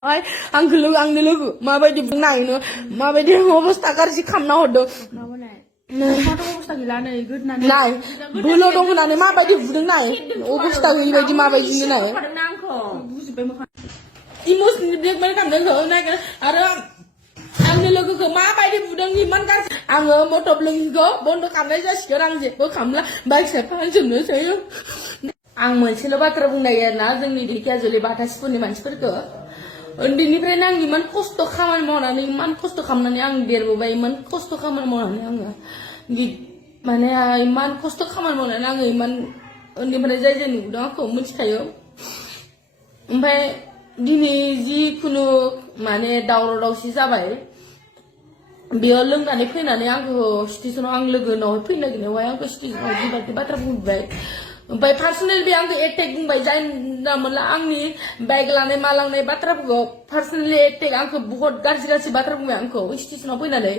Ay, ang nilugo, mabay di bunay no, mabay di অবস্থা গারজি খামনা হদো অবস্থা গিলা নাই গুড না নাই বুলো দং होनानै माबायदि बुदों नाय अबस्था गैयिबायदि माबायदि नाय इमोसनेल ब्लेकमेल खालामदों नाय आरो आंनि लोगोखौ माबायदि बुदों इमान गाज्रि आङो मटर ब्लिंखौ बन्द खालामनाय जासिगोन आं जेबो खालामला बाइक साफाजोबनोसै आं मोनसेल' बाथ्रा बुंनाय आरोना जोंनि ढेकियाजुलि बाथासिफोरनि मानसिफोरखौ उन्दैनिफ्रायनो आं इमान खस्थ' खामानि मावनानै इमान खस्थ' खालामनानै आं देरबोबाय इमान खस्थ' खामानि मावनानै आङो माने इमान खस्थ' खामानि मावनानै आङो इमान उन्दैनिफ्राय जाय जाय नुदों आंखौ मिथिखायो ओमफ्राय दिनै जिखुनु माने दावराव दावसि जाबाय बेयाव लोंनानै फैनानै आंखौ स्टेसनाव आं लोगोनाव फैनो नागिरनायावहाय आंखौ स्टेसनाव बेबायदि बाथ्रा बुंबाय ओमफ्राय पार्सनेल बे आंखौ एटेक बुंबाय जाय मोनला आंनि बाइक लानाय मा लांनाय बाथ्राफोरखौ पार्सनेलि एटेक आंखौ बहुत गाज्रि गाज्रि बाथ्रा बुंबाय आंखौ स्टेसनाव फैनानै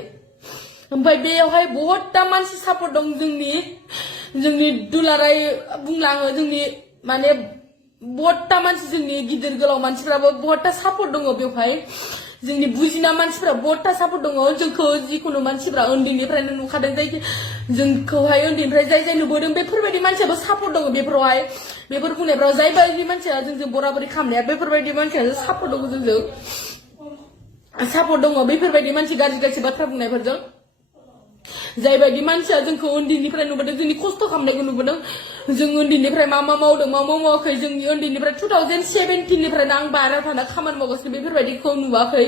ओमफ्राय बेयावहाय बहुतटा मानसि सापर्ट दं जोंनि दुलाराय बुंलाङो जोंनि माने बहुतटा मानसि जोंनि गिदिर गोलाव मानसिफ्राबो बहुतटा सापर्ट दङ बेवहाय जोंनि बुजिना मानसिफ्रा बहुतटा सापर्ट दङ जोंखौ जिखुनु मानसिफ्रा उन्दैनिफ्रायनो नुखादों जाय जोंखौहाय उन्दैनिफ्राय जाय जाय नुबोदों बेफोरबायदि मानसियाबो सापर्ट दङ बेफोरावहाय बेफोर बुंनायफ्राव जायबायदि मानसिया जोंजों बराबरि खालामनाया बेफोरबायदि मानसिया सापर्ट दङ जोंजों सापर्ट दङ बेफोरबायदि मानसि गाज्रि गाज्रि बाथ्रा बुंनायफोरजों जायबायदि मानसिया जोंखौ उन्दैनिफ्राय नुबोदों जोंनि खस्थ' खालामनायखौ नुबोदों जों उन्दैनिफ्राय मा मावदों मा मावाखै जोंनि उन्दैनिफ्राय 2017 निफ्रायनो आं बाहेरायाव थाना खामानि मावगासिनो बेफोरबायदिखौ नुवाखै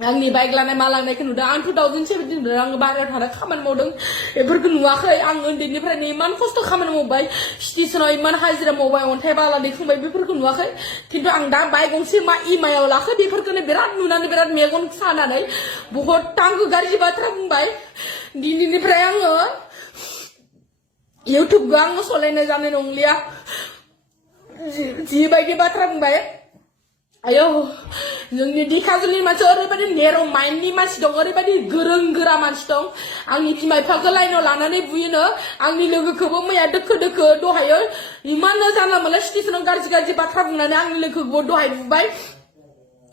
आंनि बाइक लानाय मा लांनायखौ नुदों आं 2017 निफ्राय आं बाहेरायाव थाना खामानि मावदों बेफोरखौ नुवाखै आं उन्दैनिफ्रायनो इमान खस्थ' खामानि मावबाय स्टेसनाव इमान हाजिरा मावबाय अन्थाइ बाला दैखांबाय बेफोरखौ नुवाखै खिन्थु आं दा बाइक गंसे मा इमायाव लाखो बेफोरखौनो बिराद नुनानै बिराद मेगन सानानै बहुत आंखौ गाज्रि बाथ्रा बुंबाय दिनैनिफ्राय आङो इउटुबखौ आङो सलायनो जानाय नंलिया जिबायदि बाथ्रा बुंबाय आयो जोंनि ढेकियाजुलिनि मानसि ओरैबायदि नेर' माइन्डनि मानसि दं ओरैबायदि गोरों गोरा मानसि दं आंनि बिमा बिफाखौ लाइनाव लानानै बुयोनो आंनि लोगोखौबो मैया दोखो दोखो दहायो इमाननो जानला मोनला स्टेसनाव गाज्रि गाज्रि बाथ्रा बुंनानै आंनि लोगोखौबो दहाय बुबाय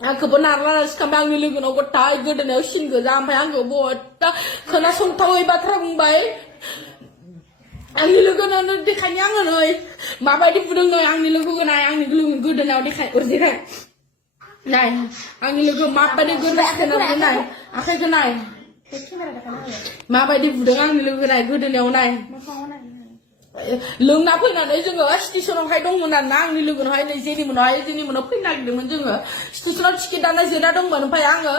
आंखौबो नारला नारसिखांबाय आंनि लोगोनाव गथाय गोदोनायाव सिन गोजा ओमफ्राय आंखौ बहुदटा खोनासंथावै बाथ्रा बुंबाय आंनि लोगोनावनो देखायनि आङो नै माबायदि बुदों नै आंनि लोगोखौ नाय आंनि गोदोनायाव देखाय नाय आंनि लोगो माबायदि गोदोनायाव नाय आखाइखौ नाय माबायदि बुदों आंनि लोगो नाय गोदोनायाव नाय लोंना फैनानै जोङो स्टेसनावहाय दंमोन आरोना आंनि लोगोनावहाय नै जेनिमोनाव फैनो नागिरदोंमोन जोङो स्टेसनाव टिकेट दानना जिरायना दंमोन ओमफ्राय आङो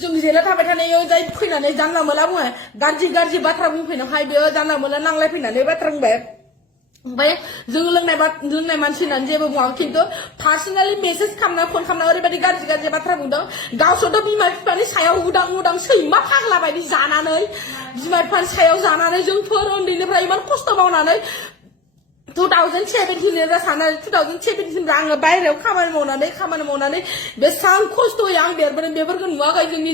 जों जिरायना थाबाय थानायाव जाय फैनानै जानला मोनला बुङो गाज्रि गाज्रि बाथ्रा बुंफैनायावहाय बेयो जानला मोनला नांलायफैनानै बाथ्रा बुंबाय ओमफ्राय जों लोंनाय मानसि होननानै जेबो बुङाखै खिन्थु पार्सनेलि मेसेज खालामना फन खालामना ओरैबायदि गाज्रि गाज्रि बाथ्रा बुंदों गावसोरथ' बिमा बिफानि सायाव उदां उदां सैमा फाग्ला बायदि जानानै बिमा बिफानि सायाव जानानै जोंफोर उन्दैनिफ्राय इमान खस्थ' मावनानै 2017 साननानै 2017 आङो बाहेरायाव खामानि मावनानै बेसेबां खस्थ'यै आं देरबोदों बेफोरखौ नुवाखै जोंनि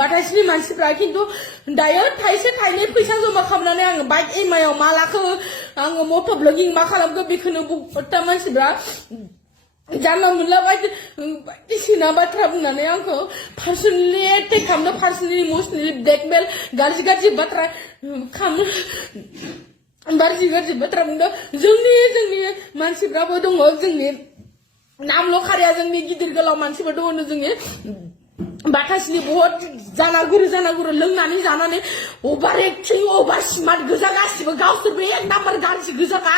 बाथासिनि मानसिफ्रा खिन्थु दायो थाइसे थाइनै फैसा जमा खालामनानै आङो बाइक इएमआइआव मा लाखो आङो मटर ब्लगिं मा खालामखो बेखौनो बहुदटा मानसिफ्रा जानला मोनला बायदिसिना बाथ्रा बुंनानै आंखौ पार्सनेलि एटेक खालामनो पार्सनेलि इमोसनेलि ब्लेकमेल गाज्रि गाज्रि बाथ्रा खालामनो गाज्रि गाज्रि बाथ्रा बुंदों जोंनि मानसिफ्राबो दङ जोंनि नामल' खारिया जोंनि गिदिर गोलाव मानसिफोर दङ जोंनि बाथासिनि बहुत जानागुरु लोंनानै जानानै अभार एक्टिं अभार स्मार्ट गोजा गासिबो गावसोरबो एक नाम्बार गाज्रि गोजाखा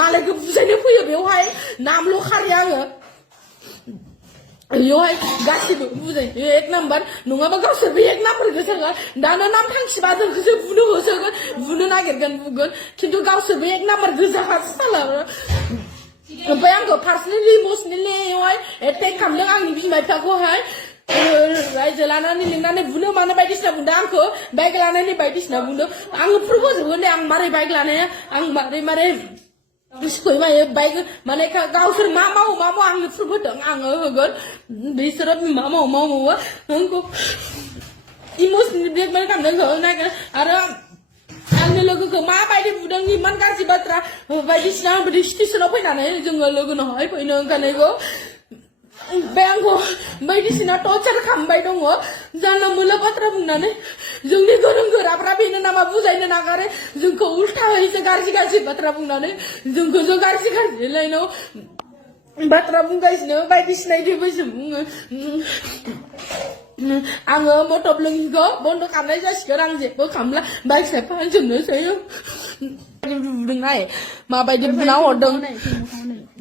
मालायखौ बुजायनो फैयो बेवहाय नामल' खारिया आङो बेवहाय गासिबो बुजायो एक नाम्बार नङाबा गावसोरबो एक नाम्बार गोजाखा दानो नाम थांखिबा जोंखौसो बुनो नागिरगोन बुगोन खिन्थु गावसोरबो एक नाम्बार गोजाखा साला ओमफ्राय आंखौ पार्सनेलि इमोसनेलि एटेक खालामदों आंनि बिमा बिफाखौहाय रायजो लानानै लिंनानै बुनो मानो बायदिसिना बुंदों आंखौ बाइक लानानै बायदिसिना बुंदों आङो प्रुफ होजोबगोन दे आं मारै बाइक लानाया आं मारै स्कुल बाइक माने गावसोर मा मावो आंनो प्रुफ होदों आङो होगोन बिसोरो मा मावो आंखौ इमोसनेलि ब्लेकमेल खालामदों नागिर आरो आंनि लोगोखौ माबायदि बुदों इमान गाज्रि बाथ्रा बायदिसिना स्टेसनाव फैनानै जोङो लोगोनावहाय फैनो ओंखारनायखौ ओमफ्राय आंखौ बायदिसिना टर्चार खालामबाय दङ जानला मोनला बाथ्रा बुंनानै जोंनि गोरों गोराफ्रा बेनो नामा बुजायनो नागारो जोंखौ उल्थायैसो गाज्रि गाज्रि बाथ्रा बुंनानै जोंखौसो गाज्रि गाज्रि लाइनाव बाथ्रा बुंगासिनो बायदिसिना इदिबोसो बुङो आङो मटब लोङिखौ बन्द' खालामनाय जासिगोन आं जेबो खालामला बाइक साइड फाहामजोबनोसै बुदों नाय माबायदि बुना हरदों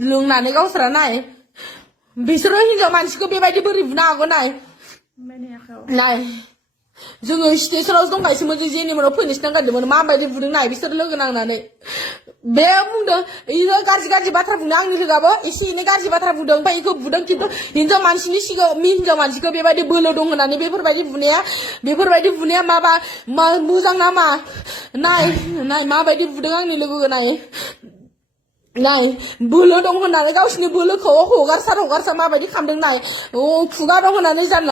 लोंनानै गावस्रा नाय बिसोरो हिनजाव मानसिखौ बेबायदि बोरै बुनो हागौ नाय नाय जोङो स्टेसनावसो दंगासिनो जों जेनिमोनाव फैनोसो नांगारदोंमोन माबायदि बुदों नाय बिसोर लोगो नांनानै बे बुंदों इयो गाज्रि गाज्रि बाथ्रा बुंदों आंनि लोगोआबो एसे एनै गाज्रि बाथ्रा बुंदों ओमफ्राय इखौ बुदों खिन्थु हिनजाव मानसिनि सिगाङाव हिनजाव मानसिखौ बेबायदि बोलो दं होननानै बेफोरबायदि बुनाया माबा मोजां नामा नाय नाय माबायदि बुदों आंनि लोगोखौ नाय बोलो दं होननानै गावसिनि बोलोखौ हगारसार माबायदि खालामदों नाय खुगा दं होननानै जानला